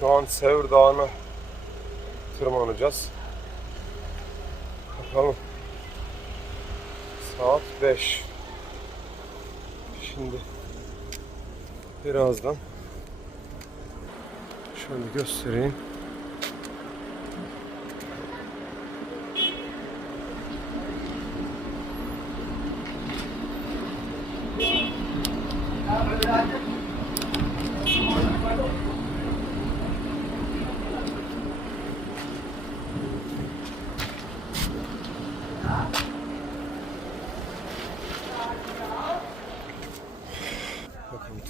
Şu an Sevr Dağı'na tırmanacağız. Bakalım. Saat 5. Şimdi birazdan şöyle göstereyim. Bakın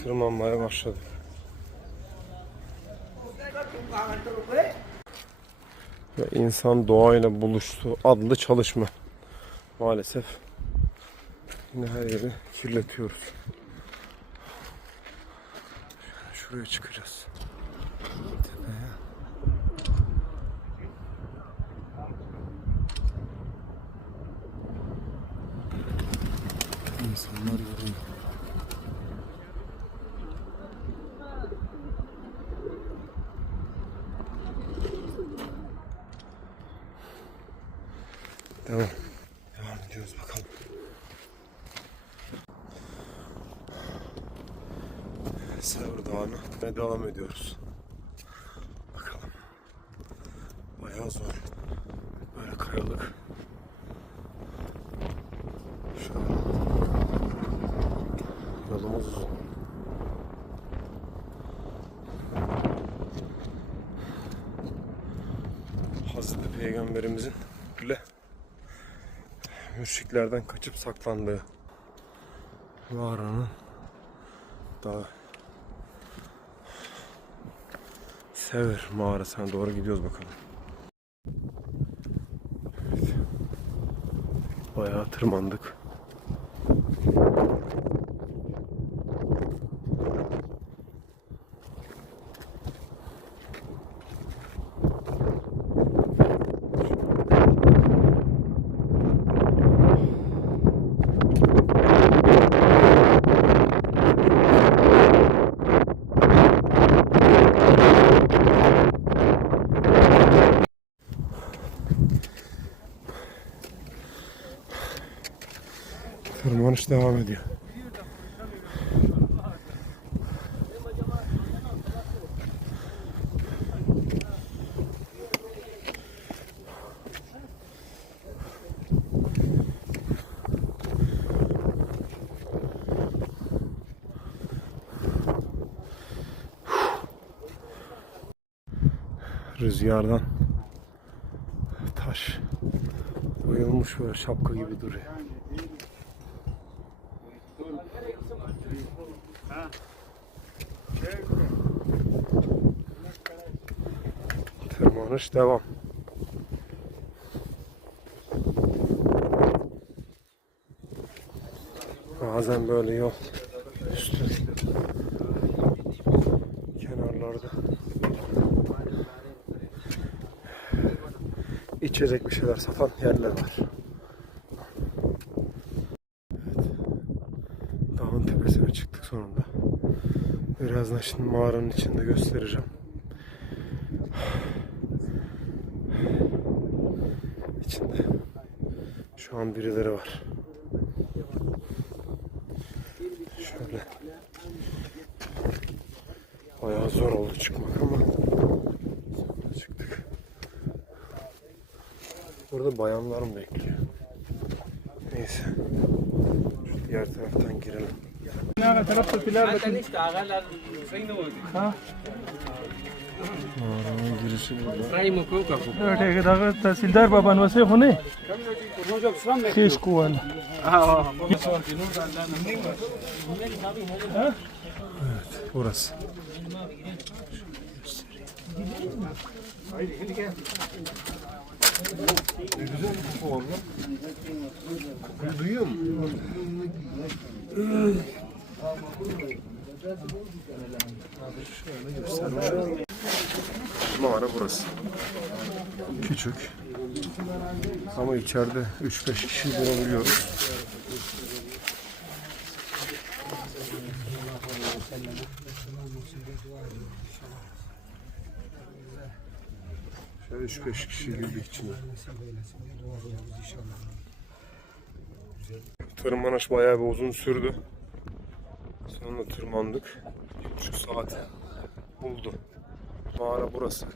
tırmanmaya başladık. Ve insan doğayla buluştu adlı çalışma. Maalesef yine her yeri kirletiyoruz. Şuraya çıkacağız. Tepeye. İnsanlar yürüyor. Devam. Devam ediyoruz bakalım. Sevr Dağı'na devam ediyoruz. Bakalım. Bayağı zor. Böyle kayalık. Yolumuz uzun. Hazreti Peygamberimizin müşriklerden kaçıp saklandığı mağaranın daha Sever mağarasına doğru gidiyoruz bakalım. Evet. Bayağı tırmandık. Tırmanış devam ediyor. Rüzgardan taş oyulmuş böyle şapka gibi duruyor. Tırmanış devam. Bazen böyle yol üstü kenarlarda içecek bir şeyler satan yerler var. Evet. Dağın tepesine çıktık sonunda. Birazdan şimdi mağaranın içinde göstereceğim. İçinde şu an birileri var. Şöyle. Bayağı zor oldu çıkmak ama sonunda çıktık. Burada bayanlar mı bekliyor? Neyse. Şu diğer taraftan girelim. Mağaranın girişi burada. دغه تحصیلدار به بنوسه خو نه خیش کوال Burası. Ne güzel bir koku var lan. Kokuyu duyuyor musun? Şöyle. Mağara burası. Küçük. Ama içeride 3-5 kişi durabiliyoruz. 3-5 kişi girdik içine. Tırmanış bayağı bir uzun sürdü. Sonra tırmandık. Bir buçuk saat buldu. Mağara burası.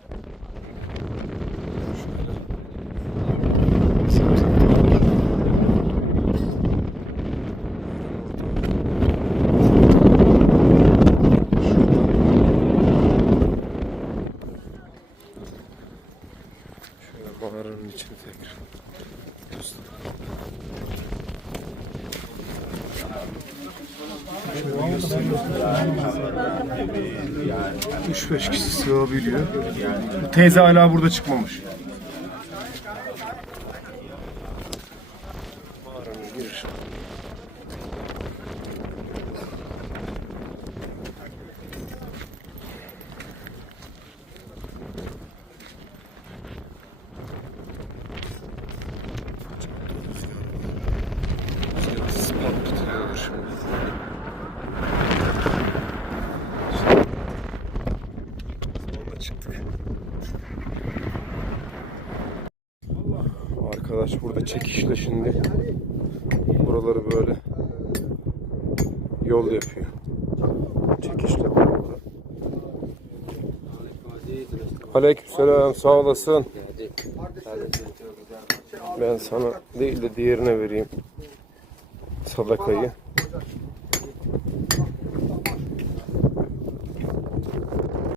Şöyle mağaranın içini tekrar göstereyim. Üç beş kişi sığabiliyor. Bu teyze hala burada çıkmamış. Spot tutuyordur şimdi. Sonunda çıktık. Arkadaş burada çekişle şimdi buraları böyle yol yapıyor. Çekişle. Aleykümselam sağ olasın. Ben sana değil de diğerine vereyim sadakayı.